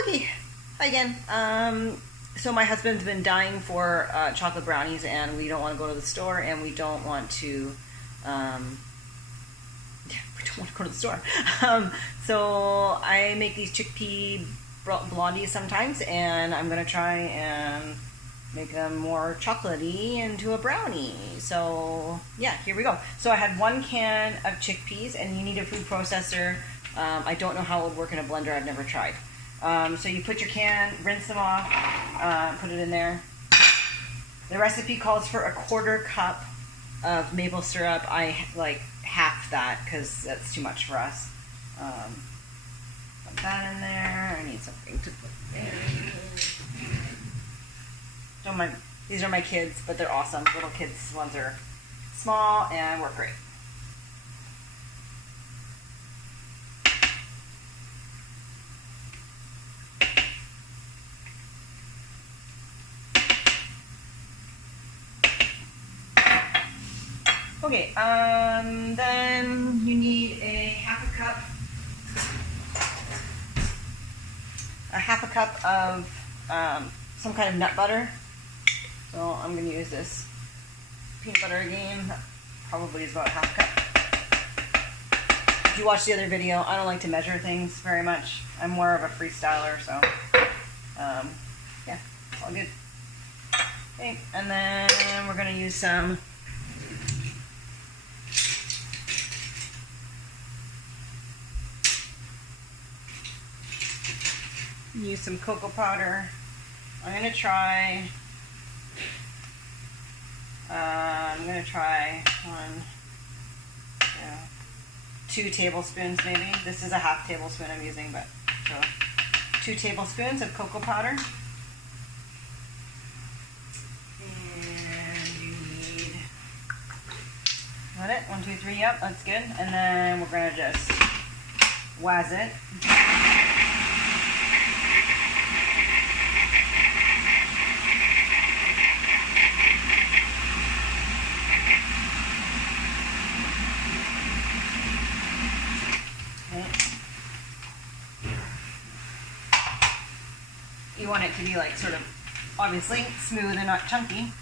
Okay, hi again. So my husband's been dying for chocolate brownies, and we don't want to go to the store, and we don't want to. We don't want to go to the store. So I make these chickpea blondies sometimes, and I'm gonna try and make them more chocolatey into a brownie. So yeah, here we go. So I had 1 can of chickpeas, and you need a food processor. I don't know how it would work in a blender. I've never tried. So you put your can, rinse them off, put it in there. The recipe calls for a 1/4 cup of maple syrup. I like half that because that's too much for us. Put that in there. I need something to put there. So these are my kids, but they're awesome. Little kids ones are small and work great. Okay, then you need a half a cup of some kind of nut butter. So I'm going to use this peanut butter again. That probably is about half a cup. If you watch the other video, I don't like to measure things very much. I'm more of a freestyler, so yeah, it's all good. Okay, and then we're going to use some cocoa powder. I'm gonna try 2 tablespoons maybe. This is a half tablespoon I'm using, but so 2 tablespoons of cocoa powder. And you need, got it? 1, 2, 3, yep, that's good. And then we're gonna just waz it. You want it to be like sort of, obviously, smooth and not chunky.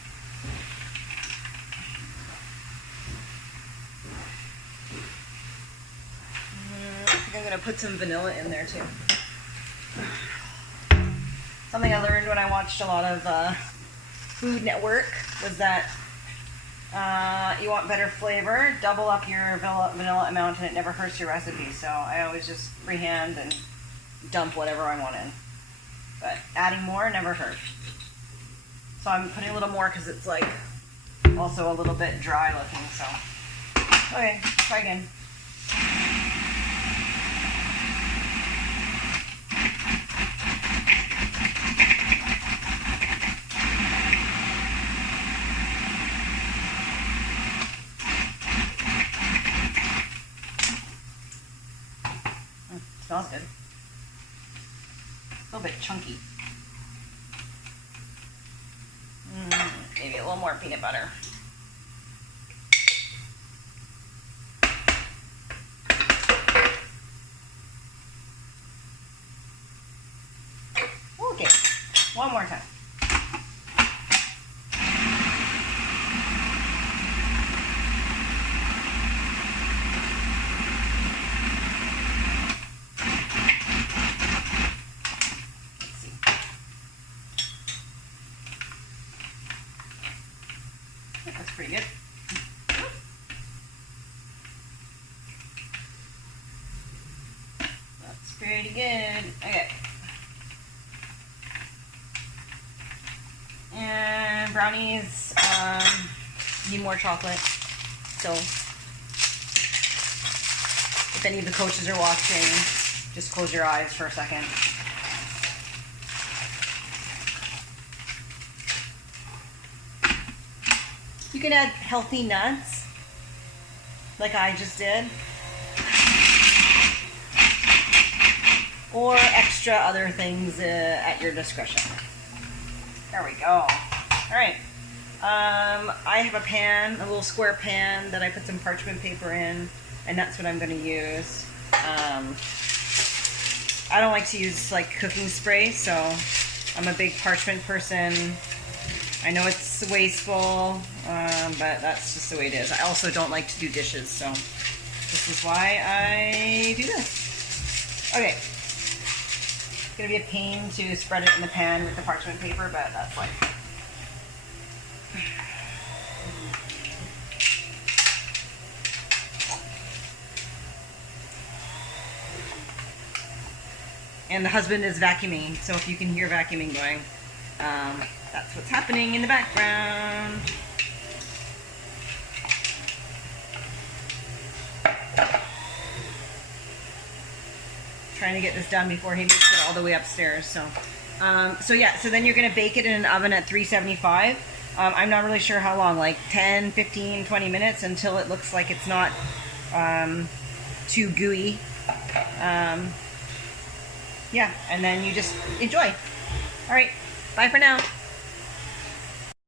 I think I'm going to put some vanilla in there too. Something I learned when I watched a lot of Food Network was that you want better flavor, double up your vanilla amount, and it never hurts your recipe. So I always just freehand and dump whatever I want in. But adding more never hurts. So I'm putting a little more because it's like also a little bit dry looking. So okay, try again. Smells good. A little bit chunky. Maybe a little more peanut butter. Okay, one more time. That's pretty good. That's pretty good. Okay. And brownies need more chocolate. So if any of the coaches are watching, just close your eyes for a second. You can add healthy nuts, like I just did, or extra other things at your discretion. There we go. All right. I have a pan, a little square pan that I put some parchment paper in, and that's what I'm going to use. I don't like to use like cooking spray, so I'm a big parchment person. I know it's wasteful, but that's just the way it is. I also don't like to do dishes, so this is why I do this. Okay. It's going to be a pain to spread it in the pan with the parchment paper, but that's life. And the husband is vacuuming, so if you can hear vacuuming going, that's what's happening in the background. Trying to get this done before he makes it all the way upstairs. So then you're going to bake it in an oven at 375. I'm not really sure how long, like 10, 15, 20 minutes until it looks like it's not too gooey. Yeah, and then you just enjoy. All right, bye for now.